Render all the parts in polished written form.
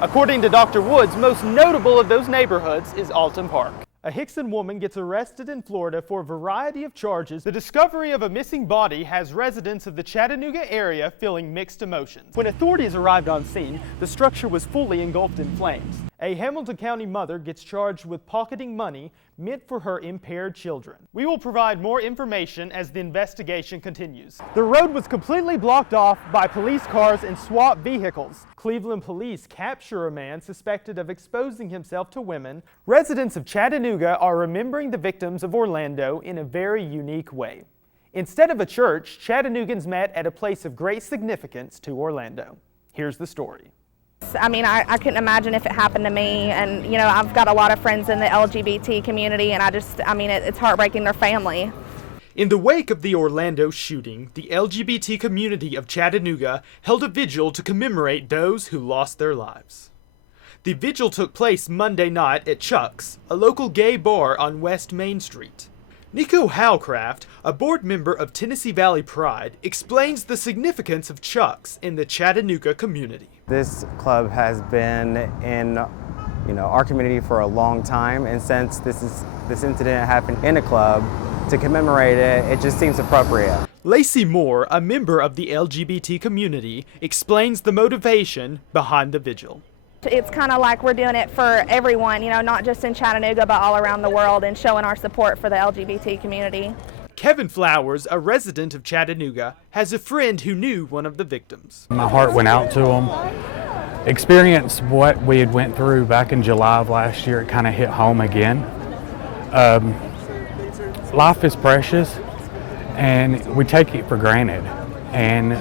According to Dr. Woods, most notable of those neighborhoods is Alton Park. A Hickson woman gets arrested in Florida for a variety of charges. The discovery of a missing body has residents of the Chattanooga area feeling mixed emotions. When authorities arrived on scene, the structure was fully engulfed in flames. A Hamilton County mother gets charged with pocketing money meant for her impaired children. We will provide more information as the investigation continues. The road was completely blocked off by police cars and SWAT vehicles. Cleveland police capture a man suspected of exposing himself to women. Residents of Chattanooga are remembering the victims of Orlando in a very unique way. Instead of a church, Chattanoogans met at a place of great significance to Orlando. Here's the story. I mean, I couldn't imagine if it happened to me, and you know, I've got a lot of friends in the LGBT community, and it's heartbreaking, their family. In the wake of the Orlando shooting, the LGBT community of Chattanooga held a vigil to commemorate those who lost their lives. The vigil took place Monday night at Chuck's, a local gay bar on West Main Street. Nico Howcraft, a board member of Tennessee Valley Pride, explains the significance of Chuck's in the Chattanooga community. This club has been in our community for a long time, and since this incident happened in a club, to commemorate it, it just seems appropriate. Lacey Moore, a member of the LGBT community, explains the motivation behind the vigil. It's kind of like we're doing it for everyone, not just in Chattanooga, but all around the world, and showing our support for the LGBT community. Kevin Flowers, a resident of Chattanooga, has a friend who knew one of the victims. My heart went out to him. Experienced what we had went through back in July of last year, it kind of hit home again. Life is precious, and we take it for granted. And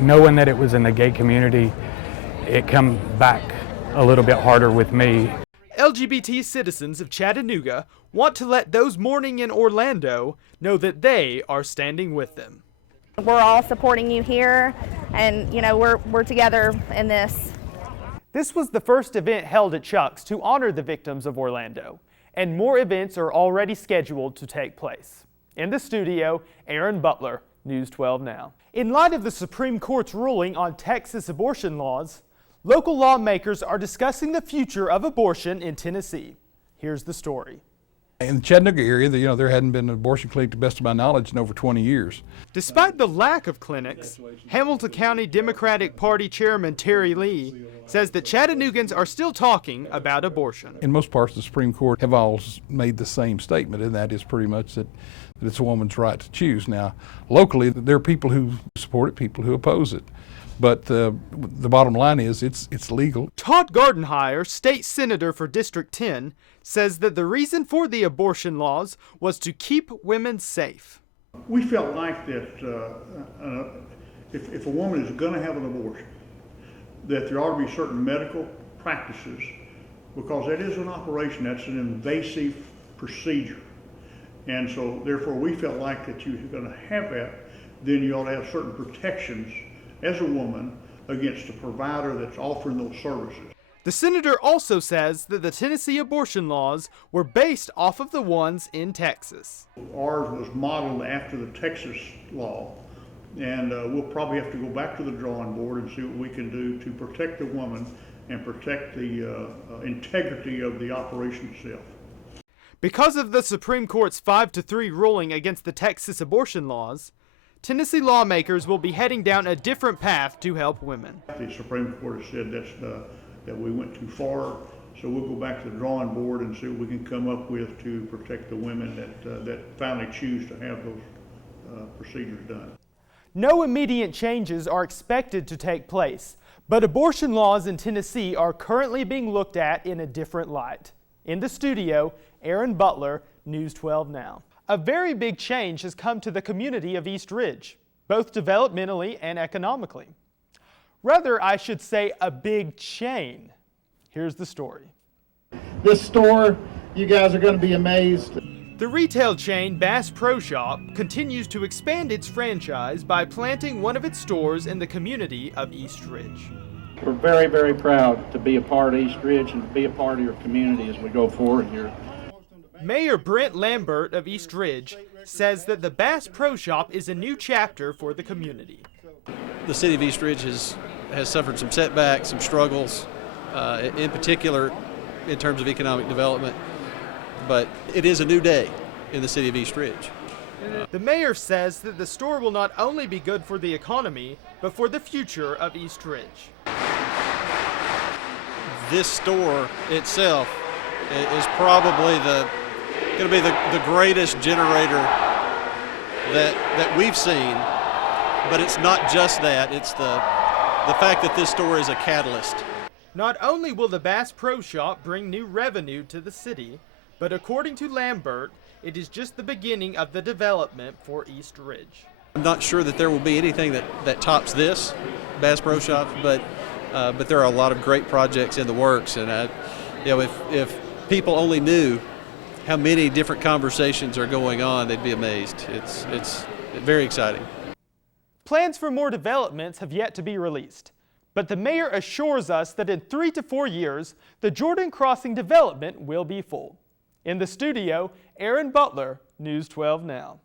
knowing that it was in the gay community, it come back a little bit harder with me. LGBT citizens of Chattanooga want to let those mourning in Orlando know that they are standing with them. We're all supporting you here, and we're together in this. This was the first event held at Chuck's to honor the victims of Orlando, and more events are already scheduled to take place. In the studio, Aaron Butler, News 12 Now. In light of the Supreme Court's ruling on Texas abortion laws, local lawmakers are discussing the future of abortion in Tennessee. Here's the story. In the Chattanooga area, there hadn't been an abortion clinic, to the best of my knowledge, in over 20 years. Despite the lack of clinics, Hamilton County Democratic Party Chairman Terry Lee says that Chattanoogans are still talking about abortion. In most parts, the Supreme Court have all made the same statement, and that is pretty much that it's a woman's right to choose. Now, locally, there are people who support it, people who oppose it. But the bottom line is it's legal. Todd Gardenhire, state senator for District 10, says that the reason for the abortion laws was to keep women safe. We felt like that if a woman is going to have an abortion, that there ought to be certain medical practices, because that is an operation, that's an invasive procedure. And so therefore we felt like that you're going to have that, then you ought to have certain protections as a woman against a provider that's offering those services. The senator also says that the Tennessee abortion laws were based off of the ones in Texas. Ours was modeled after the Texas law, and we'll probably have to go back to the drawing board and see what we can do to protect the woman and protect the integrity of the operation itself. Because of the Supreme Court's 5-3 ruling against the Texas abortion laws, Tennessee lawmakers will be heading down a different path to help women. The Supreme Court has said that we went too far, so we'll go back to the drawing board and see what we can come up with to protect the women that finally choose to have those procedures done. No immediate changes are expected to take place, but abortion laws in Tennessee are currently being looked at in a different light. In the studio, Aaron Butler, News 12 Now. A very big change has come to the community of East Ridge, both developmentally and economically. Rather, I should say a big chain. Here's the story. This store, you guys are going to be amazed. The retail chain Bass Pro Shop continues to expand its franchise by planting one of its stores in the community of East Ridge. We're very, very proud to be a part of East Ridge and to be a part of your community as we go forward here. Mayor Brent Lambert of East Ridge says that the Bass Pro Shop is a new chapter for the community. The city of East Ridge has suffered some setbacks, some struggles, in particular in terms of economic development. But it is a new day in the city of East Ridge. The mayor says that the store will not only be good for the economy, but for the future of East Ridge. This store itself is probably going to be the greatest generator that we've seen. But it's not just that, it's the fact that this store is a catalyst. Not only will the Bass Pro Shop bring new revenue to the city, but according to Lambert, it is just the beginning of the development for East Ridge. I'm not sure that there will be anything that tops this Bass Pro Shop, but there are a lot of great projects in the works, and if people only knew how many different conversations are going on, they'd be amazed. It's very exciting. Plans for more developments have yet to be released, but the mayor assures us that in 3 to 4 years, the Jordan Crossing development will be full. In the studio, Aaron Butler, News 12 Now.